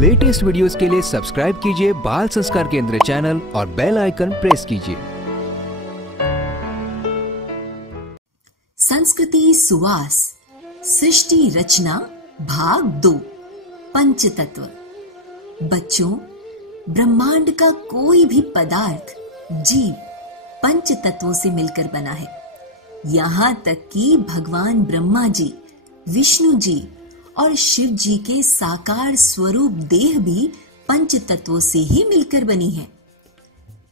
Latest videos के लिए subscribe कीजिए बाल संस्कार केंद्र चैनल और बेल आइकन प्रेस कीजिए। संस्कृति सुवास सृष्टि रचना भाग 2 पंचतत्व। बच्चों, ब्रह्मांड का कोई भी पदार्थ जीव पंच तत्वों से मिलकर बना है। यहां तक कि भगवान ब्रह्मा जी, विष्णु जी और शिव जी के साकार स्वरूप देह भी पंच तत्वों से ही मिलकर बनी है।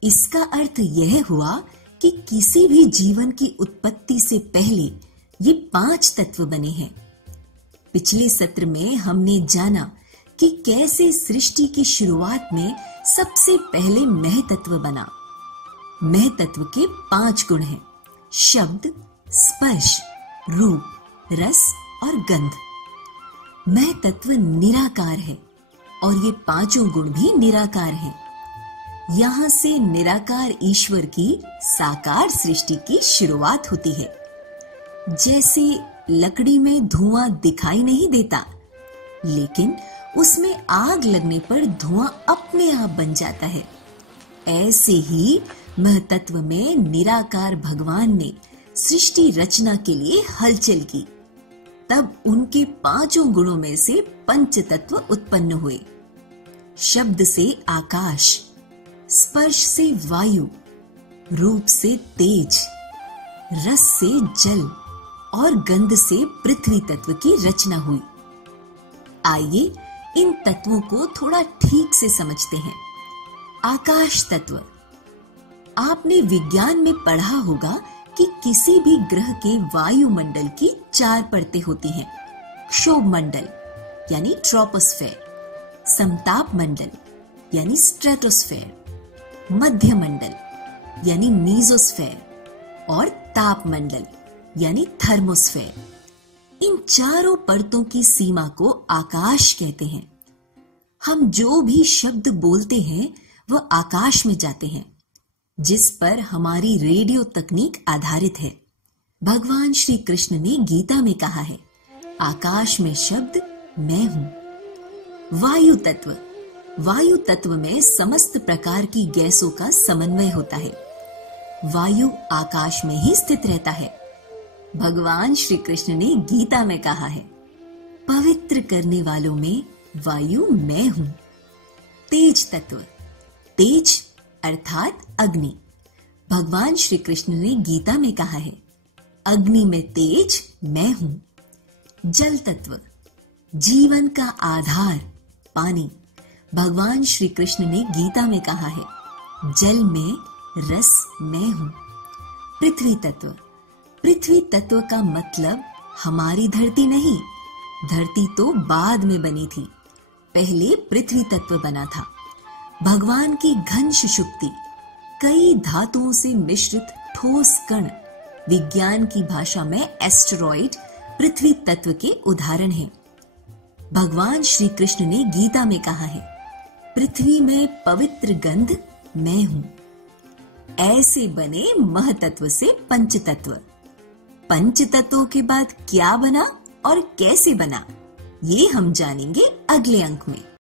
इसका अर्थ यह हुआ कि किसी भी जीवन की उत्पत्ति से पहले ये 5 तत्व बने हैं। पिछले सत्र में हमने जाना कि कैसे सृष्टि की शुरुआत में सबसे पहले मह तत्व बना। मह तत्व के 5 गुण हैं: शब्द, स्पर्श, रूप, रस और गंध। मह तत्व निराकार है और ये 5 गुण भी निराकार हैं। यहां से निराकार ईश्वर की साकार सृष्टि की शुरुआत होती है। जैसे लकड़ी में धुआं दिखाई नहीं देता, लेकिन उसमें आग लगने पर धुआं अपने आप बन जाता है, ऐसे ही मह तत्व में निराकार भगवान ने सृष्टि रचना के लिए हलचल की। तब उनके 5 गुणों में से पंच तत्व उत्पन्न हुए। शब्द से आकाश, स्पर्श से वायु, रूप से तेज, रस से जल और गंध से पृथ्वी तत्व की रचना हुई। आइए इन तत्वों को थोड़ा ठीक से समझते हैं। आकाश तत्व। आपने विज्ञान में पढ़ा होगा कि किसी भी ग्रह के वायुमंडल की 4 परतें होती हैं। क्षोभ मंडल यानी ट्रोपोस्फेयर, समताप मंडल यानी स्ट्रेटोस्फेयर, मध्य मंडल यानी मीजोस्फेयर और ताप मंडल यानी थर्मोस्फेयर। इन चारों परतों की सीमा को आकाश कहते हैं। हम जो भी शब्द बोलते हैं वह आकाश में जाते हैं, जिस पर हमारी रेडियो तकनीक आधारित है। भगवान श्री कृष्ण ने गीता में कहा है, आकाश में शब्द मैं हूं। वायु तत्व। वायु तत्व में समस्त प्रकार की गैसों का समन्वय होता है। वायु आकाश में ही स्थित रहता है। भगवान श्री कृष्ण ने गीता में कहा है, पवित्र करने वालों में वायु मैं हूं। तेज तत्व। तेज अर्थात अग्नि। भगवान श्री कृष्ण ने गीता में कहा है, अग्नि में तेज मैं हूं। जल तत्व। जीवन का आधार पानी। भगवान श्री कृष्ण ने गीता में कहा है, जल में रस मैं हूं। पृथ्वी तत्व। पृथ्वी तत्व का मतलब हमारी धरती नहीं, धरती तो बाद में बनी थी, पहले पृथ्वी तत्व बना था। भगवान की घन सुषुप्ति, कई धातुओं से मिश्रित ठोस कण, विज्ञान की भाषा में एस्टेरॉइड, पृथ्वी तत्व के उदाहरण हैं। भगवान श्री कृष्ण ने गीता में कहा है, पृथ्वी में पवित्र गंध मैं हूं। ऐसे बने मह तत्व से पंच तत्व। पंच तत्वों के बाद क्या बना और कैसे बना, ये हम जानेंगे अगले अंक में।